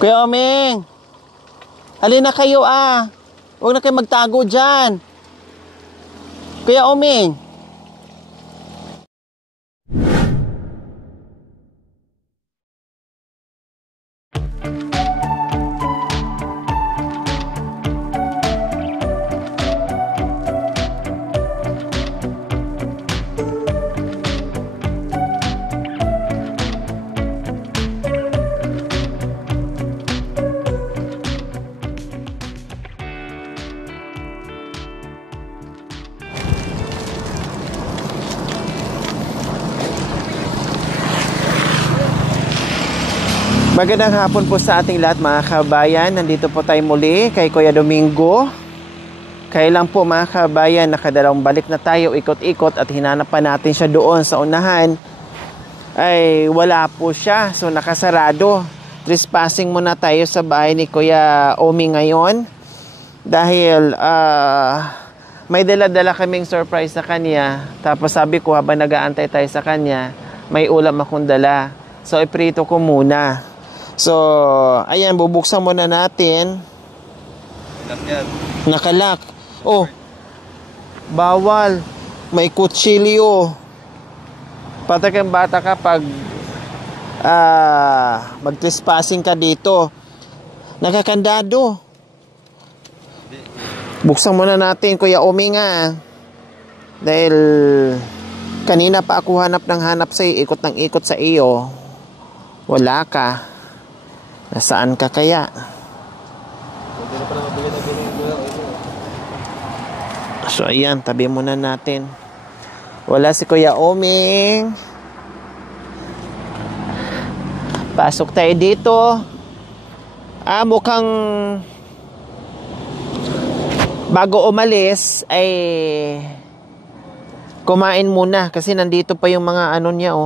Kuya Oming, halina kayo Huwag na kayo magtago dyan. Kuya Oming. Magandang hapon po sa ating lahat mga kabayan. Nandito po tayo muli kay Kuya Domingo. Kailan po mga kabayan, nakadalawang balik na tayo, ikot-ikot at hinanap pa natin siya doon sa unahan. Ay wala po siya, so nakasarado. Trespassing muna tayo sa bahay ni Kuya Omi ngayon. Dahil may dala-dala kaming surprise sa kanya. Tapos sabi ko habang nag-aantay tayo sa kanya, may ulam akong dala. So iprito ko muna. So, ayan, bubuksan muna natin. Nakalak. Oh, bawal. May kutsilyo. Pati kang bata ka pag mag-trespassing ka dito. Nakakandado. Buksan muna natin, Kuya Omi nga. Dahil kanina pa ako hanap sa iyo, ikot ng ikot sa iyo. Wala ka. Nasaan ka kaya? So ayan, tabi muna natin. Wala si Kuya Oming. Pasok tayo dito. Mukhang bago umalis ay kumain muna kasi nandito pa yung mga ano niya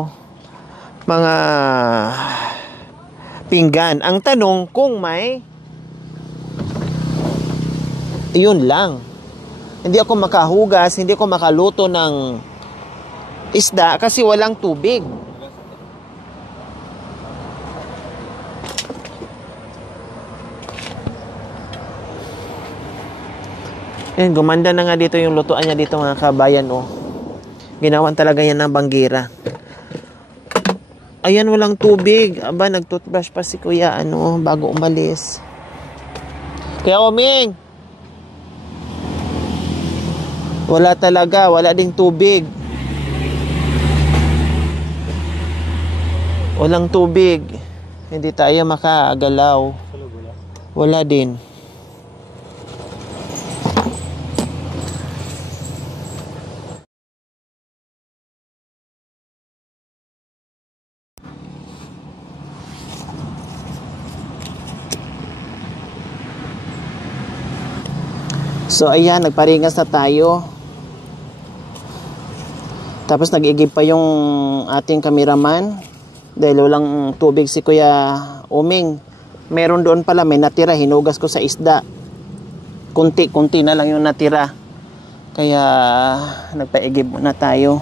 mga pinggan. Ang tanong kung may yun lang. Hindi ako makahugas, hindi ako makaluto ng isda kasi walang tubig. Gumanda na nga dito yung lutuan niya dito mga kabayan Ginawan talaga yan ng banggira. Ayan, walang tubig. Aba, nag-toothbrush pa si Kuya, bago umalis. Kuya Oming! Wala talaga. Wala ding tubig. Walang tubig. Hindi tayo makagalaw. Wala din. So ayan, nagparingas na tayo. Tapos nag-igib pa yung ating cameraman dahil walang tubig si Kuya Oming. Meron doon pala, may natira, hinugas ko sa isda. Kunti na lang yung natira. Kaya nagpaigib muna tayo.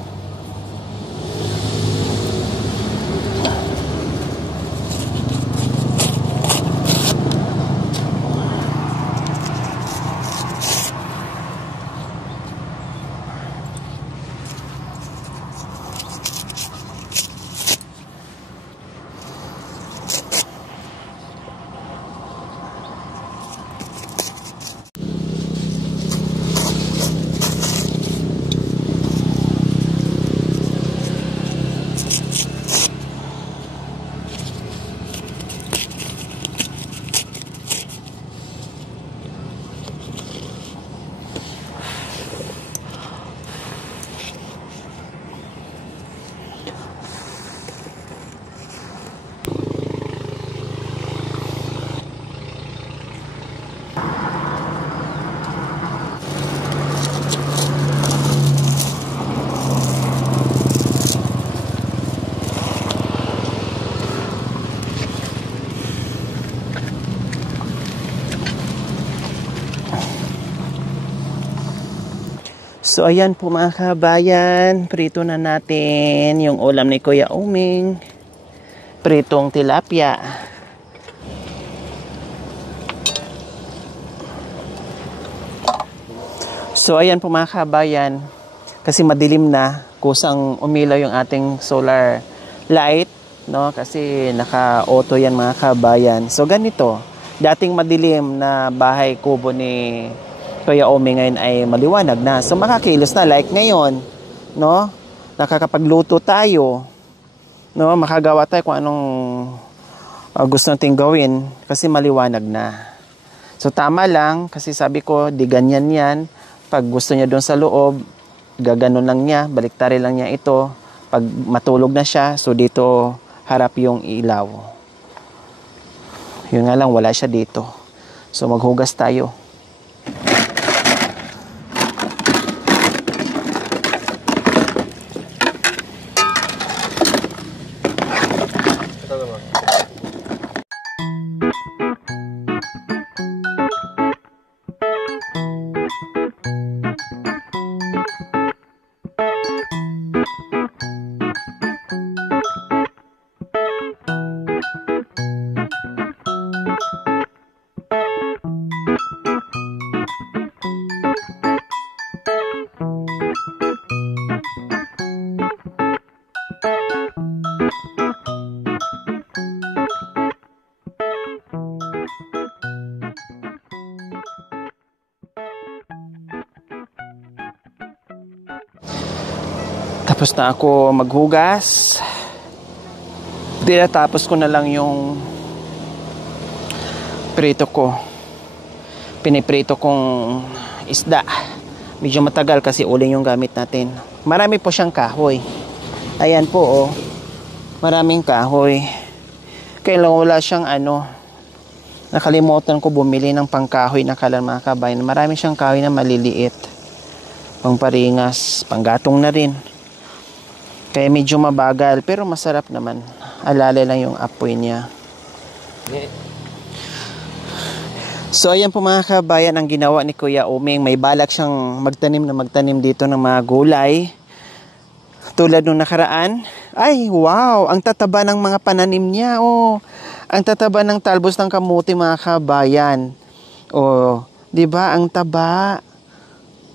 So ayan po mga kabayan, prito na natin yung ulam ni Kuya Oming. Pritong tilapia. So ayan po mga kabayan, kasi madilim na, kusang umilaw yung ating solar light, no? Kasi naka-auto yan mga kabayan. So ganito, dating madilim na bahay kubo ni Kuya Omi ngayon ay maliwanag na. So makakilos na like ngayon, no? Nakakapagluto tayo, no? Makagawa tayo kung anong gusto nating gawin kasi maliwanag na. So tama lang kasi sabi ko di ganyan yan. Pag gusto niya doon sa loob, gaganon lang niya, baliktari lang niya ito. Pag matulog na siya, so dito harap yung ilaw. Yun nga lang, wala siya dito. So maghugas tayo. Tapos na ako maghugas. Tinatapos ko na lang yung prito ko. Piniprito kong isda. Medyo matagal kasi uling yung gamit natin. Marami po siyang kahoy. Ayan po oh. Maraming kahoy. Kaya lang wala siyang nakalimutan ko bumili ng pangkahoy na kalan mga kabayan. Marami siyang kahoy na maliliit. Pangparingas, panggatong na rin. Kaya medyo mabagal, pero masarap naman. Alala lang yung apoy niya. So, ayan po mga kabayan ang ginawa ni Kuya Oming. May balak siyang magtanim dito ng mga gulay. Tulad nung nakaraan. Ay, wow! Ang tataba ng mga pananim niya. Oh, ang tataba ng talbos ng kamuti mga kabayan. Oh, di ba? Ang taba.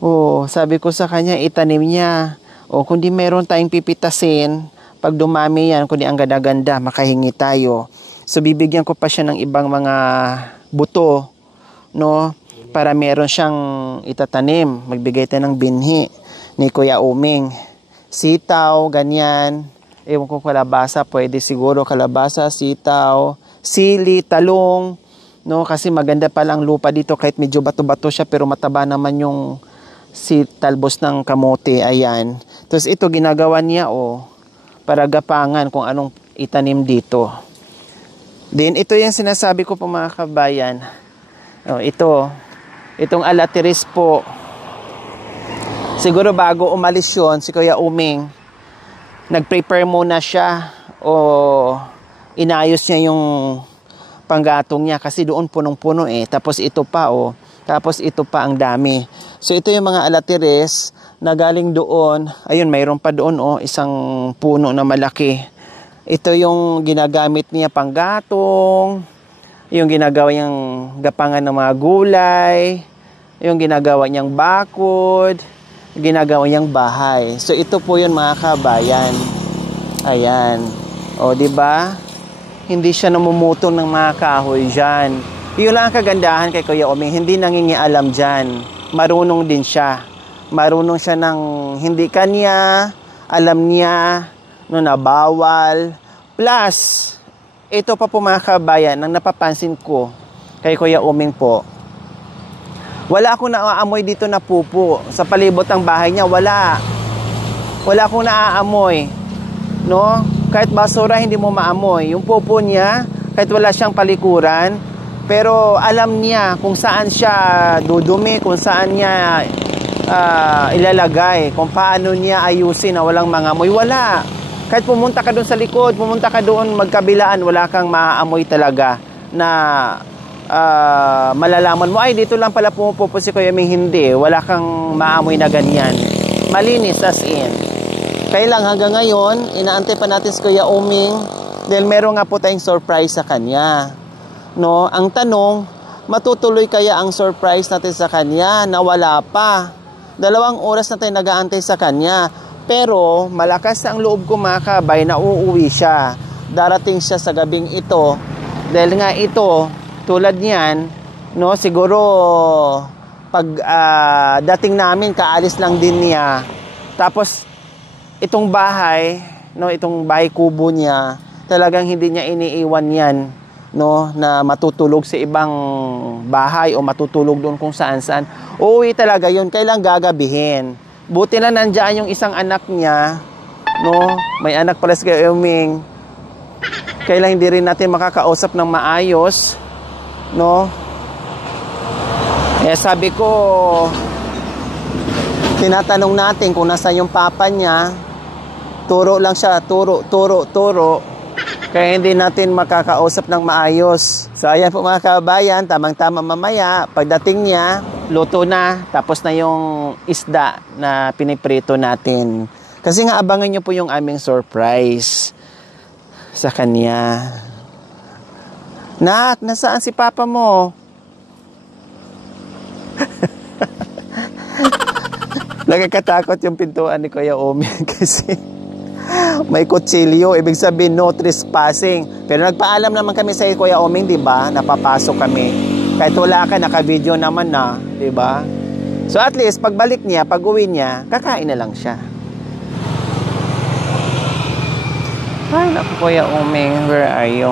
Oh, sabi ko sa kanya, itanim niya. O kundi meron tayong pipitasin, pag dumami yan, kundi ang ganda-ganda, makahingi tayo. So bibigyan ko pa siya ng ibang mga buto, no? Para meron siyang itatanim. Magbigay tayo ng binhi ni Kuya Oming. Sitaw, ganyan. Ewan ko kalabasa, pwede siguro kalabasa, sitaw, sili, talong, no? Kasi maganda palang lupa dito kahit medyo bato-bato siya pero mataba naman yung talbos ng kamote, ayan. Tapos ito ginagawa niya para gapangan kung anong itanim dito. Then ito yung sinasabi ko po mga kabayan. Itong alatiris po. Siguro bago umalis yun, si Kuya Oming, nag-prepare muna siya inayos niya yung panggatong niya kasi doon punong-puno Tapos ito pa Tapos ito pa ang dami. So ito yung mga alatiris na galing doon. Ayun, mayroon pa doon isang puno na malaki. Ito yung ginagamit niya panggatong, yung ginagawa niyang gapangan ng mga gulay, yung ginagawa niyang bakod, ginagawa niyang bahay. So ito po yun mga kabayan. Ayan. O, di ba? Hindi siya namumutol ng mga kahoy diyan. Yun lang ang kagandahan kay Kuya Oming, hindi nangingialam dyan. Marunong din siya. Marunong siya ng hindi kanya, alam niya, na bawal. Plus, ito pa po mga kabayan, ang napapansin ko kay Kuya Oming po, wala akong naaamoy dito na pupo. Sa palibot ng bahay niya, wala. Wala akong naaamoy. No? Kahit basura, hindi mo maamoy. Yung pupo niya, kahit wala siyang palikuran, pero alam niya kung saan siya dudumi, kung saan niya ilalagay, kung paano niya ayusin na walang mangamoy. Wala. Kahit pumunta ka doon sa likod, pumunta ka doon magkabilaan, wala kang maaamoy talaga na malalaman mo, ay dito lang pala pumupupo si Kuya Oming. Hindi. Wala kang maamoy na ganyan. Malinis as in. Kaya lang hanggang ngayon, inaantay pa natin si Kuya Oming dahil meron nga po tayong surprise sa kanya. No, ang tanong, matutuloy kaya ang surprise natin sa kanya na wala pa? 2 oras na tayo nag-aantay sa kanya. Pero malakas ang loob ko mga kabay na uuwi siya. Darating siya sa gabing ito. Dahil nga ito, tulad niyan, no, siguro pag dating namin, kaalis lang din niya. Tapos itong bahay, no, itong bahay kubo niya, talagang hindi niya iniiwan yan, no, na matutulog sa ibang bahay o matutulog doon kung saan-saan. Uuwi talaga yun, kailang gagabihin. Buti na nandiyan yung isang anak niya, no, may anak pala si Uming. Kailang hindi rin natin makakausap ng maayos, no. Kaya sabi ko, tinatanong natin kung nasa yung papa niya. Turo lang siya, turo. Kaya hindi natin makakausap ng maayos. So ayan po mga kabayan, tamang-tama mamaya. Pagdating niya, luto na. Tapos na yung isda na piniprito natin. Kasi nga abangan nyo po yung aming surprise sa kanya. Nak, nasaan si papa mo? Nagkakatakot yung pintuan ni Kuya Omi kasi may kutsilyo, ibig sabihin no trespassing. Pero nagpaalam naman kami sa Kuya Oming, 'di ba? Napapasok kami. Kahit wala ka, naka-video naman na, 'di ba? So at least pagbalik niya, pag-uwi niya, kakain na lang siya. Ay, naku Kuya Oming, where are you?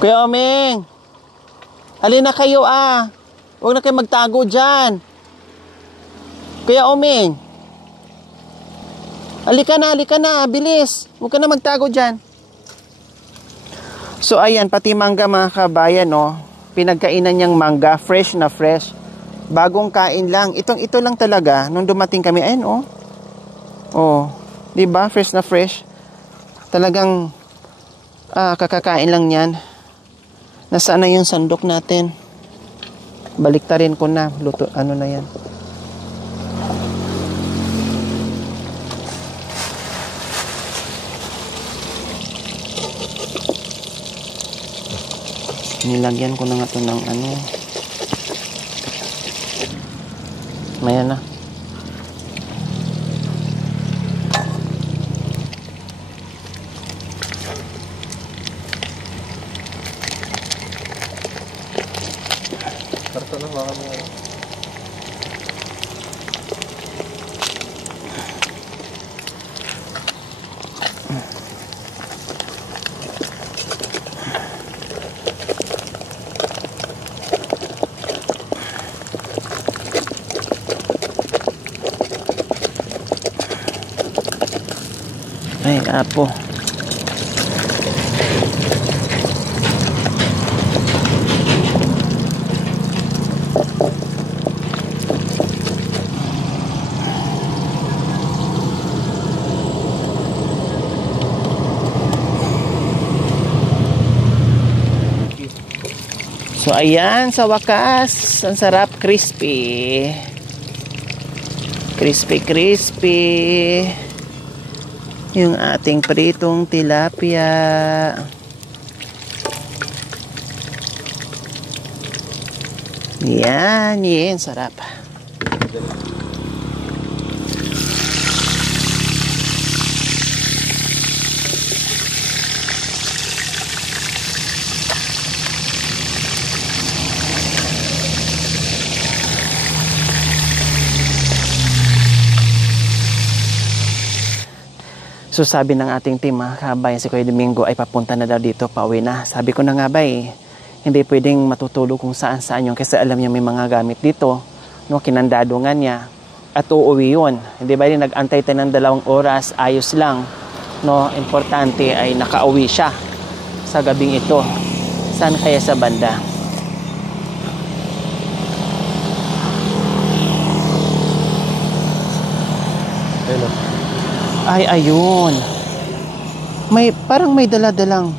Kuya Oming, halina kayo Huwag na kayo magtago dyan. Kuya Oming, halika na, bilis. Huwag ka na magtago dyan. So ayan, pati mangga mga kabayan, no? Pinagkainan niyang mangga, fresh na fresh. Bagong kain lang. Ito lang talaga, nung dumating kami, ayun, oh. Oh, diba? Fresh na fresh. Talagang, kakakain lang yan. Nasaan na yung sandok natin? Baliktarin ko na. Luto, ano na yan? Nilagyan ko na nga ito ng ano. Mayan na. Ay, apo. So, ayan, sa wakas, ang sarap, crispy. Crispy. Yung ating pritong tilapia. Yan, sarap. So sabi ng ating team, mga kabayan, si Kuya Domingo ay papunta na daw dito, pauwi na. Sabi ko na nga ba hindi pwedeng matutulog kung saan yun kasi alam niya may mga gamit dito, no, kinandado nga niya at uuwi yun. Hindi ba nag-antay tayo ng 2 oras, ayos lang, no, importante ay nakauwi siya sa gabing ito. Saan kaya sa banda? Hello. Ay, ayun. Parang may dala-dalang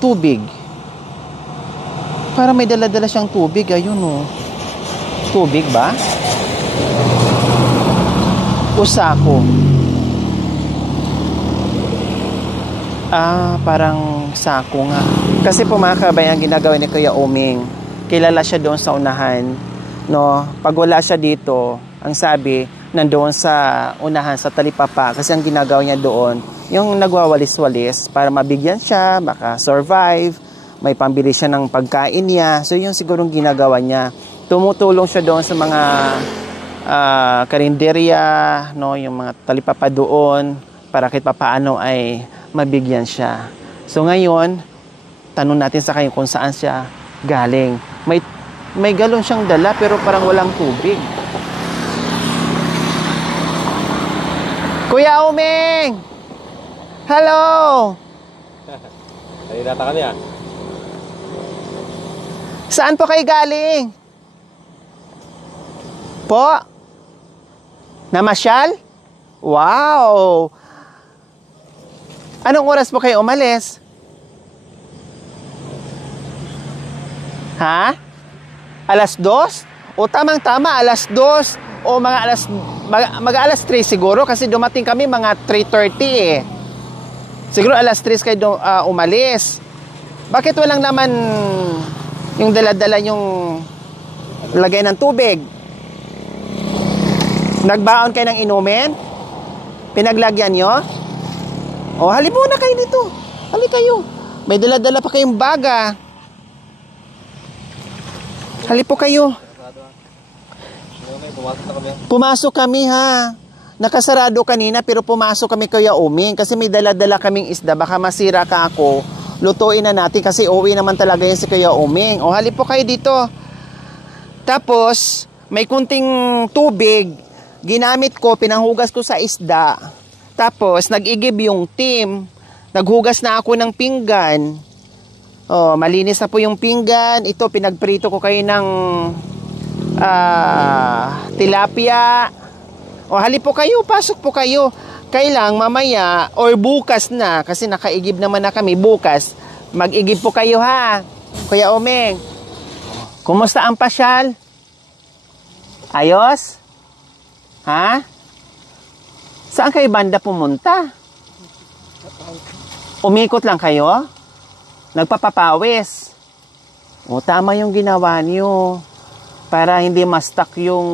tubig. Parang may dala-dala siyang tubig. Ayun, oh. Tubig ba? O sako? Parang sako nga. Kasi po mga kabayan, ang ginagawa ni Kuya Oming, kilala siya doon sa unahan. No? Pag wala siya dito, ang sabi, nandoon sa unahan, sa talipapa. Kasi ang ginagawa niya doon, yung nagwawalis-walis para mabigyan siya, baka survive, may pambili siya ng pagkain niya. So yun sigurong ginagawa niya. Tumutulong siya doon sa mga karinderya, no? Yung mga talipapa doon, para kahit papaano ay mabigyan siya. So ngayon, tanong natin sa kanya kung saan siya galing. May galon siyang dala pero parang walang tubig. Kuya Oming! Hello! Kanina ka niya. Saan po kayo galing? Po? Namasyal? Wow! Anong oras po kayo umalis? Ha? Alas 2? O tamang-tama, alas 2 o mga alas 3 siguro kasi dumating kami mga 3:30 eh. Siguro alas 3 kayo umalis. Bakit walang naman yung dala-dala yung lagay ng tubig? Nagbaon kayo ng inumin? Pinaglagyan nyo? O, halip muna kayo dito. Halip kayo. May dala-dala pa kayong baga. Halip po kayo. Pumasok kami ha. Nakasarado kanina pero pumasok kami Kuya Oming kasi may dala-dala kaming isda. Baka masira ka ako. Lutuin na natin kasi uwi naman talaga yan si Kuya Oming. O, halip po kayo dito. Tapos, may kunting tubig. Ginamit ko, pinanghugas ko sa isda. Tapos, nag-igib yung team. Naghugas na ako ng pinggan. Oh, malinis na po yung pinggan. Ito, pinagprito ko kayo ng tilapia. O, halip po kayo, pasok po kayo. Kailang mamaya, or bukas na, kasi nakaigib naman na kami, bukas, mag-igib po kayo ha. Kuya Oming, kumusta ang pasyal? Ayos? Ha? Saan kayo banda pumunta? Umikot lang kayo? Nagpapapawis? O, tama yung ginawa niyo. Para hindi ma-stuck yung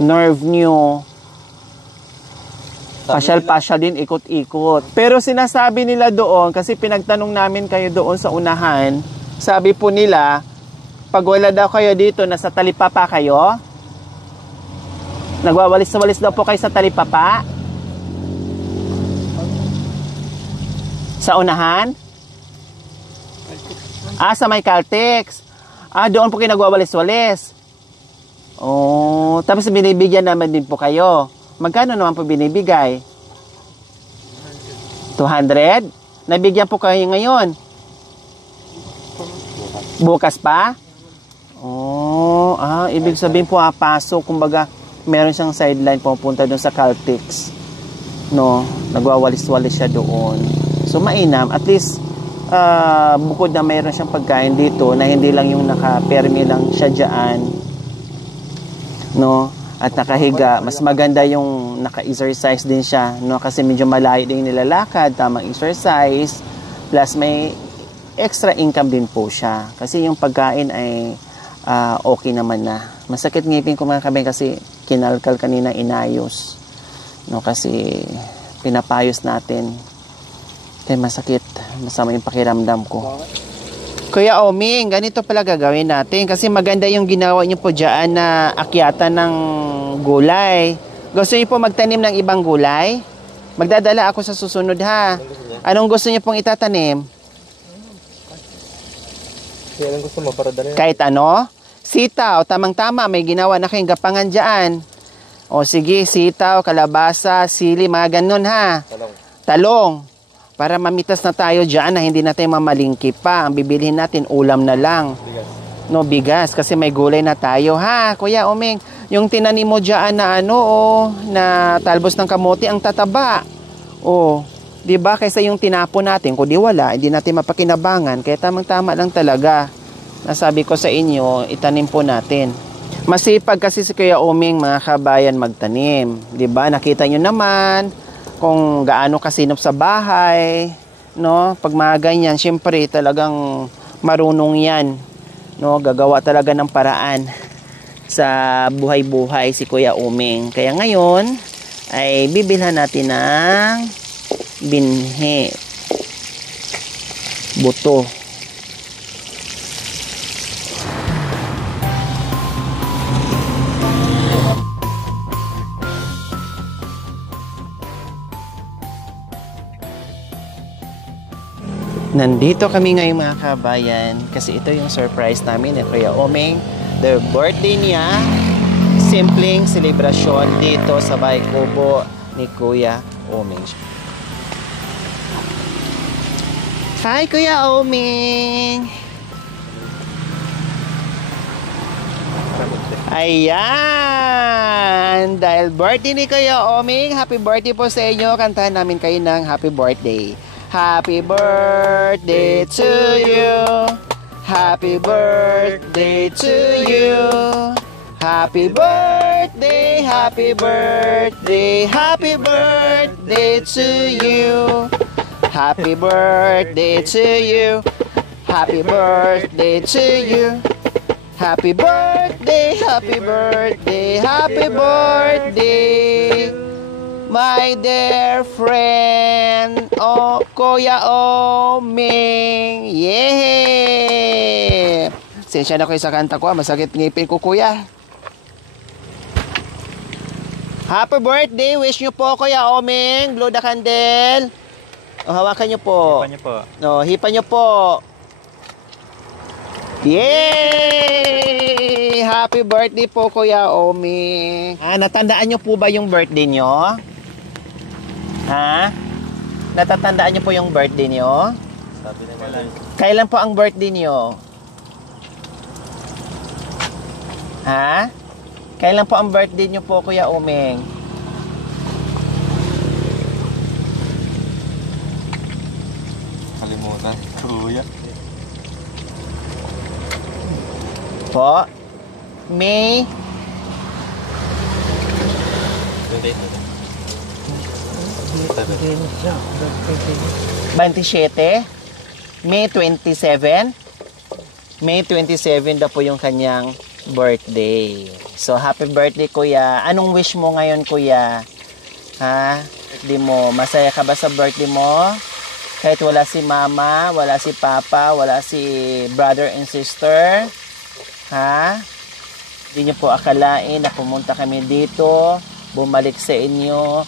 nerve niyo. Pasyal-pasyal din, ikot-ikot. Pero sinasabi nila doon, kasi pinagtanong namin kayo doon sa unahan, sabi po nila, pag wala daw kayo dito, nasa talipapa kayo, nagwawalis-walis daw po kayo sa talipapa? Sa unahan? Sa may Caltex. Doon po kayo nagwawalis-walis. Oh, tapos binibigyan naman din po kayo. Magkano naman po binibigay? 200? Nabigyan po kayo ngayon? Bukas pa? Oh, ibig sabihin po pasok, kumbaga meron siyang sideline pupunta doon sa Caltex. No, nagwawalis-walis siya doon. So mainam, at least bukod na mayroon siyang pagkain dito na hindi lang yung naka-permi lang siya diyan. No, at nakahiga, mas maganda yung naka-exercise din siya, no, kasi medyo malayo din nilalakad, tamang exercise, plus may extra income din po siya. Kasi yung pagkain ay okay naman na. Masakit ngipin ko mga kabeng kasi kinalkal kanina, inayos. No, kasi pinapayos natin. Kaya masakit, masama yung pakiramdam ko. Kuya Oming, ganito pala gagawin natin kasi maganda yung ginawa niyo po dyan na akyatan ng gulay. Gusto niyo po magtanim ng ibang gulay? Magdadala ako sa susunod ha. Anong gusto niyo pong itatanim? Anong gusto mo para dali? Kahit ano? Sitaw, tamang-tama, may ginawa na kayong gapangan dyan. O sige, sitaw, kalabasa, sili, mga ganun ha. Talong. Para mamitas na tayo dyan na hindi na tayo mamalingki pa. Ang bibilihin natin, ulam na lang. Bigas. No, bigas. Kasi may gulay na tayo. Ha, Kuya Oming, yung tinanim mo dyan na na talbos ng kamote, ang tataba. Di ba? Kaysa yung tinapon natin, kung di wala, hindi natin mapakinabangan. Kaya tamang-tama lang talaga. Nasabi ko sa inyo, itanim po natin. Masipag kasi si Kuya Oming, mga kabayan, magtanim. Di ba? Nakita nyo naman, kung gaano kasinop sa bahay, no? Pag mga ganyan, syempre talagang marunong yan, no? Gagawa talaga ng paraan sa buhay-buhay si Kuya Uming. Kaya ngayon ay bibilhan natin ng binhi, buto. Nandito kami ngayon mga kabayan kasi ito yung surprise namin ni Kuya Uming. The birthday niya, simpleng selebrasyon dito sa Bahay Kubo ni Kuya Uming. Hi Kuya Uming! Ayan! Dahil birthday ni Kuya Uming, happy birthday po sa inyo. Kantahan namin kayo ng happy birthday. Happy birthday to you. Happy birthday to you. Happy birthday, happy birthday, happy birthday to you. Happy birthday to you. Happy birthday to you. Happy birthday, happy birthday, happy birthday. My dear friend, oh, Kuya Uming. Yeah! Sensya na kayo sa kanta ko, masakit ngipin ko, Kuya. Happy birthday, wish nyo po, Kuya Uming. Blow the candle. O, hawakan nyo po. Hipan nyo po. O, hipan nyo po. Yay! Happy birthday po, Kuya Uming. Natandaan nyo po ba yung birthday nyo? Ha? Natatandaan nyo po yung birthday nyo? Sabi na lang. Kailan po ang birthday nyo? Ha? Kailan po ang birthday nyo po, Kuya Uming? Kalimutan. Kuya. Po? May 27? May 27? May 27 daw po yung kanyang birthday. So, happy birthday, Kuya. Anong wish mo ngayon, Kuya? Ha? Birthday mo. Masaya ka ba sa birthday mo? Kahit wala si Mama, wala si Papa, wala si brother and sister? Ha? Hindi niyo po akalain na pumunta kami dito, bumalik sa inyo,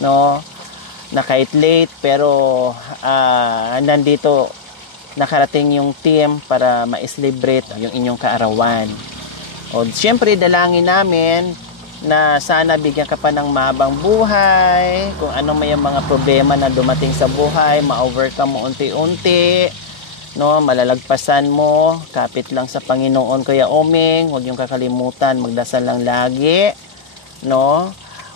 no? Na kahit late, pero nandito nakarating yung team para ma-celebrate yung inyong kaarawan. O, siyempre, dalangin namin na sana bigyan ka pa ng mahabang buhay, kung anong may mga problema na dumating sa buhay, ma-overcome mo unti-unti, no, malalagpasan mo, kapit lang sa Panginoon, Kuya Uming. Huwag yung kakalimutan, magdasal lang lagi, no.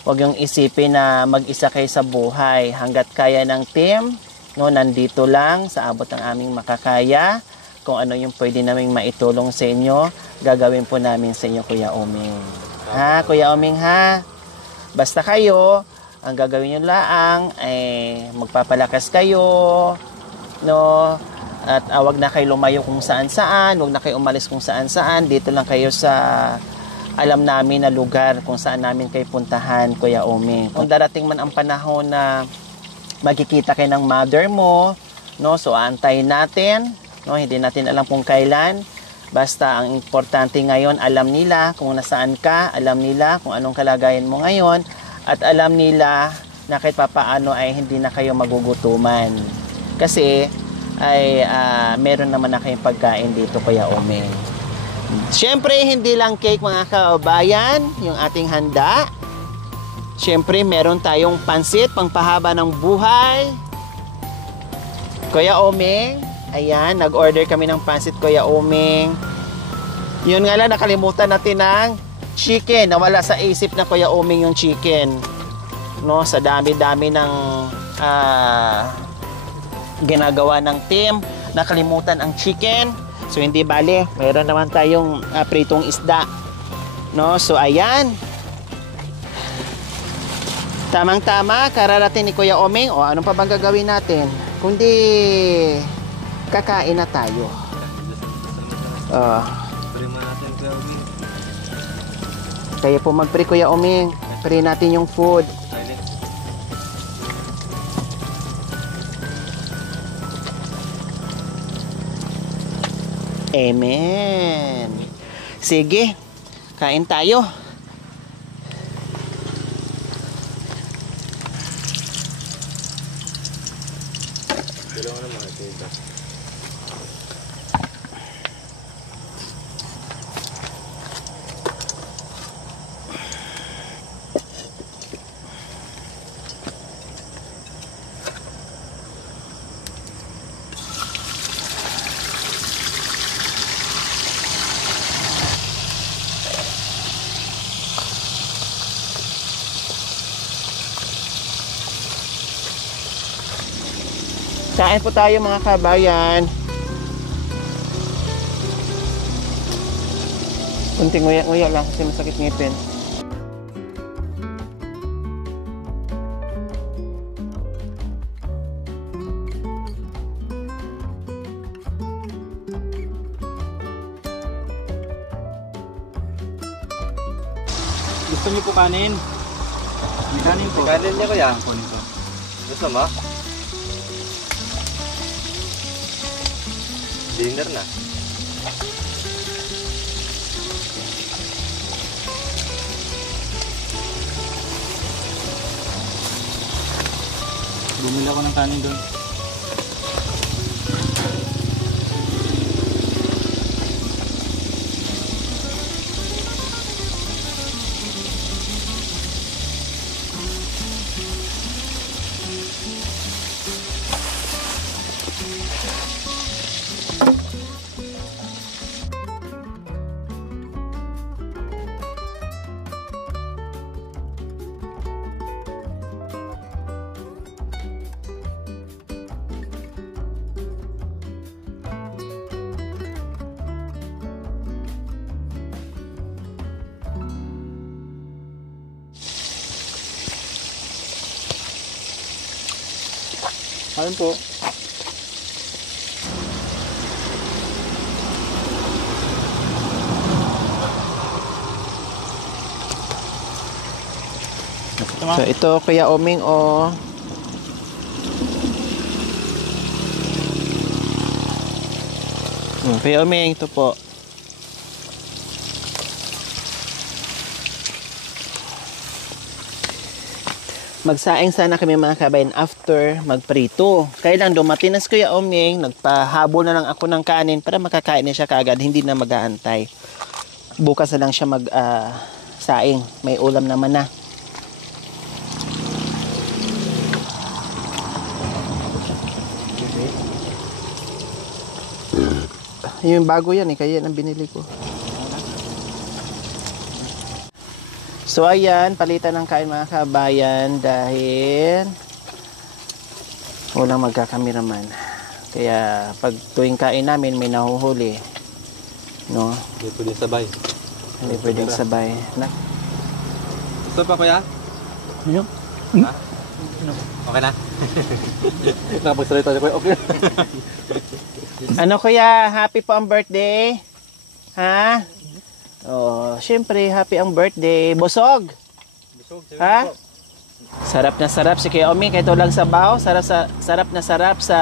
Huwag yung isipin na mag-isa kayo sa buhay. Hanggat kaya ng team, no, nandito lang sa abot ng aming makakaya. Kung ano yung pwede naming maitulong sa inyo, gagawin po namin sa inyo, Kuya Uming. Ha, Kuya Uming, ha? Basta kayo, ang gagawin nyo laang ay magpapalakas kayo, no? At wag na kayo lumayo kung saan-saan, wag na kayo umalis kung saan-saan. Dito lang kayo sa alam namin na lugar kung saan namin kayo puntahan, Kuya Uming. Kung darating man ang panahon na magkikita kayo ng mother mo, no, so aantayin natin, no, hindi natin alam kung kailan. Basta ang importante ngayon, alam nila kung nasaan ka, alam nila kung anong kalagayan mo ngayon, at alam nila na kahit papaano ay hindi na kayo magugutuman. Kasi ay meron naman na kayong pagkain dito, Kuya Uming. Siyempre, hindi lang cake, mga kabayan, yung ating handa. Siyempre, meron tayong pansit, pangpahaba ng buhay. Kuya Uming, ayan, nag-order kami ng pansit, Kuya Uming. Yun nga lang, nakalimutan natin ng chicken. Nawala sa isip na, Kuya Uming, yung chicken. No, sa dami-dami ng ginagawa ng team, nakalimutan ang chicken. So hindi bale, mayroon naman tayong pritong isda. No, so ayan. Tamang-tama, kararating ni Kuya Omeng. O, anong pa bang gagawin natin? Kundi kakain na tayo. Terima natin Kuya Omeng. Kaya po mag-pray Kuya Omeng. Pray natin yung food. Silent. Amen. Sige, kain tayo. Dalawa na mga tita. Kain po tayo mga kabayan. Kunting nguya-nguya lang kasi masakit ngipin. Gusto niyo po kanin? May kanin po. Kanin niya Kuya. Gusto mo? Dinner na. Bumili ako ng kanin doon. Ayun po. So ito Kuya Omeng o. Kuya Omeng, ito po. Magsaing sana kami mga kabayan after magprito. Kaya lang dumating na si Kuya Omeng, nagpahabol na lang ako ng kanin para makakain na siya kaagad, hindi na mag-aantay. Bukas na lang siya saing, may ulam naman na. Yung bago yan kaya yan ang binili ko. So ayan, palitan ng kain mga kabayan dahil walang magkakameraman. Kaya pag tuwing kain namin may nahuhuli. No? Hindi pwedeng sabay. Hindi pwedeng sabay. Gusto pa Kuya? Ano? Ha? Okay na? Nakapagsalita siya Kuya. Okay. Ano Kuya? Happy po ang birthday? Ha? Oh, syempre happy ang birthday. Busog? Busog. Ha? Sarap na sarap si Kuya Omeng. Ito lang sabaw. Sarap na sarap sa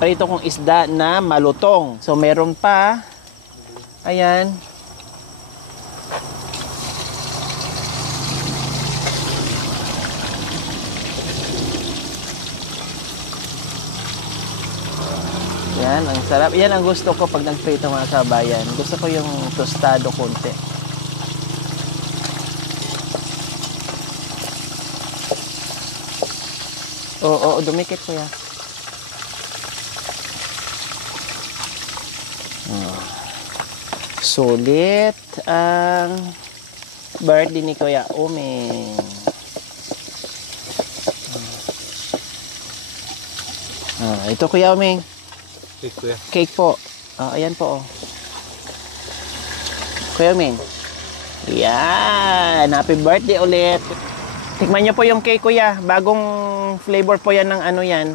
prito kong isda na malutong. So meron pa. Ayan. Yan, ang sarap. Yan ang gusto ko pag nagprito mga kabayan. Gusto ko yung tostado konti. Oo, dumikit ko yan. Sulit ang birthday ni Kuya Omeng. Ito Kuya Omeng. Kuya. Cake po. Ayan po. Kuya Omeng. Yan. Happy birthday ulit. Tikman nyo po yung cake, kuya. Bagong flavor po yan ng ano yan.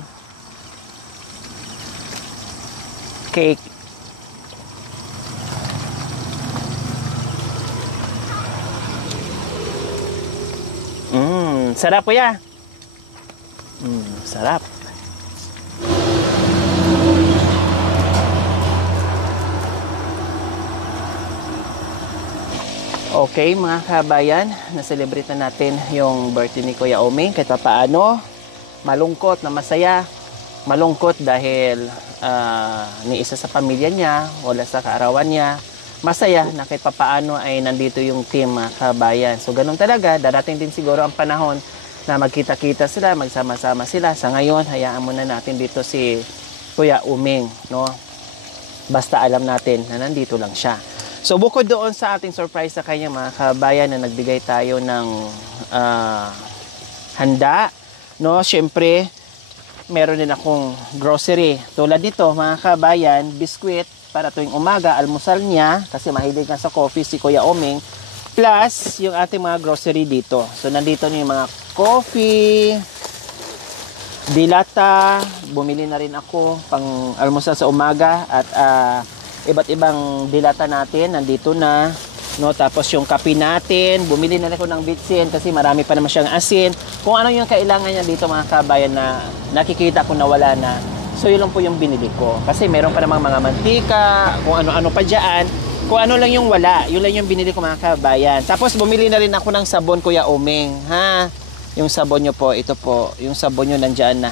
Cake. Sarap, kuya. Sarap. Okay, mga kabayan, na-celebrate na natin yung birthday ni Kuya Oming. Kahit paano, malungkot na masaya. Malungkot dahil ni isa sa pamilya niya, wala sa kaarawan niya. Masaya na kahit paano ay nandito yung team, mga kabayan. So, ganun talaga. Darating din siguro ang panahon na magkita-kita sila, magsama-sama sila. Sa ngayon, hayaan muna natin dito si Kuya Oming, no? Basta alam natin na nandito lang siya. So, bukod doon sa ating surprise sa kanya, mga kabayan, na nagbigay tayo ng handa, no? Siyempre, meron din akong grocery. Tulad nito, mga kabayan, biskwit para tuwing umaga, almusal niya, kasi mahilig nga sa coffee si Kuya Oming, plus yung ating mga grocery dito. So, nandito na yung mga coffee, dilata, bumili na rin ako pang almusal sa umaga, at iba't ibang dilata natin, nandito na, no? Tapos yung kape natin, bumili na rin ako ng bitsin kasi marami pa naman siyang asin. Kung ano yung kailangan niya dito, mga kabayan, na nakikita ko na wala na, so yun lang po yung binili ko. Kasi meron pa namang mga mantika, kung ano-ano pa dyan. Kung ano lang yung wala, yun lang yung binili ko, mga kabayan. Tapos bumili na rin ako ng sabon, Kuya Oming, ha? Yung sabon nyo po, ito po, yung sabon nyo nandyan na.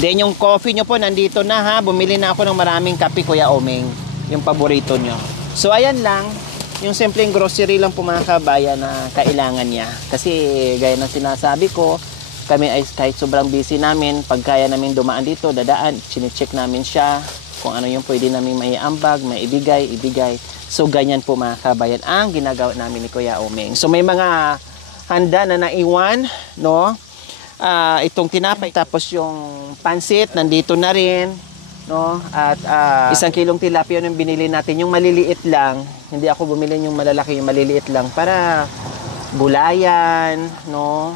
Then yung coffee nyo po, nandito na, ha? Bumili na ako ng maraming kape, Kuya Oming, yung paborito nyo. So ayan lang, yung simpleng grocery lang po, mga kabayan, na kailangan niya. Kasi gaya ng sinasabi ko, kami ay kahit sobrang busy namin, pag kaya namin dumaan dito, dadaan, chinecheck namin siya, kung ano yung pwede namin maiambag, maibigay, ibigay. So ganyan po, mga kabayan, ang ginagawa namin ni Kuya Oming. So may mga handa na naiwan, no? Itong tinapay, tapos yung pansit, nandito na rin, no? At 1 kilong tilapia yung binili natin, yung maliliit lang. Hindi ako bumili yung malalaki, yung maliliit lang, para gulayan, no?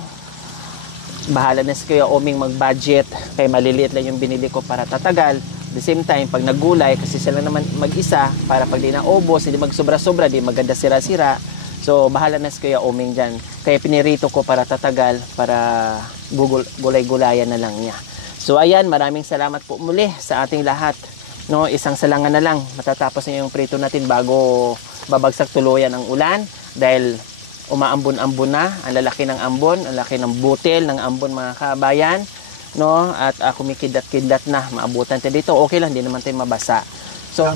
Bahala na si Kuya Oming mag-budget, kaya maliliit lang yung binili ko para tatagal. At the same time, pag nagulay, kasi sila naman mag-isa, para pag di naubos, hindi magsobra-sobra, di maganda sira-sira. So, bahala na si Kuya Oming dyan. Kaya pinirito ko para tatagal, para gulay-gulayan na lang niya. So, ayan, maraming salamat po muli sa ating lahat. No, isang salangan na lang, matatapos na yung prito natin bago babagsak tuluyan ang ulan. Dahil umaambon-ambon na, ang lalaki ng ambon, ang laki ng butil ng ambon, mga kabayan, no? At kumikidlat-kidlat na, maabutan tayo dito. Okay lang, hindi naman tayo mabasa. So,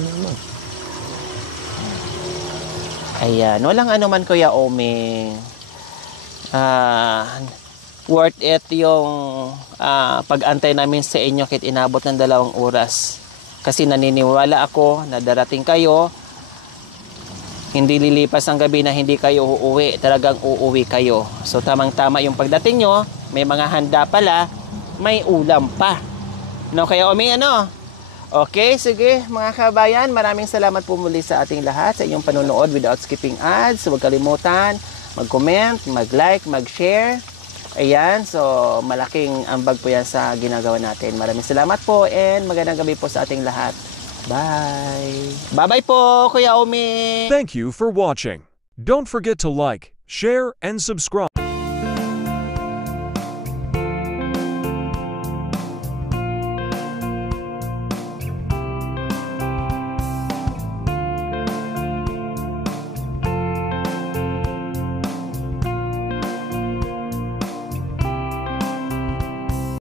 ayan, walang ano man, Kuya Oming. Worth it yung pag-antay namin sa inyo kahit inabot ng 2 oras. Kasi naniniwala ako na darating kayo, hindi lilipas ang gabi na hindi kayo uuwi. Talagang uuwi kayo. So, tamang-tama yung pagdating nyo. May mga handa pala. May ulam pa. No, Kuya Oming, ano? Okay, sige, mga kabayan. Maraming salamat po muli sa ating lahat sa inyong panonood without skipping ads. So, huwag kalimutan mag-comment, mag-like, mag-share. Ayan, so malaking ambag po yan sa ginagawa natin. Maraming salamat po and magandang gabi po sa ating lahat. Bye! Bye-bye po, Kuya Oming! Thank you for watching. Don't forget to like, share, and subscribe.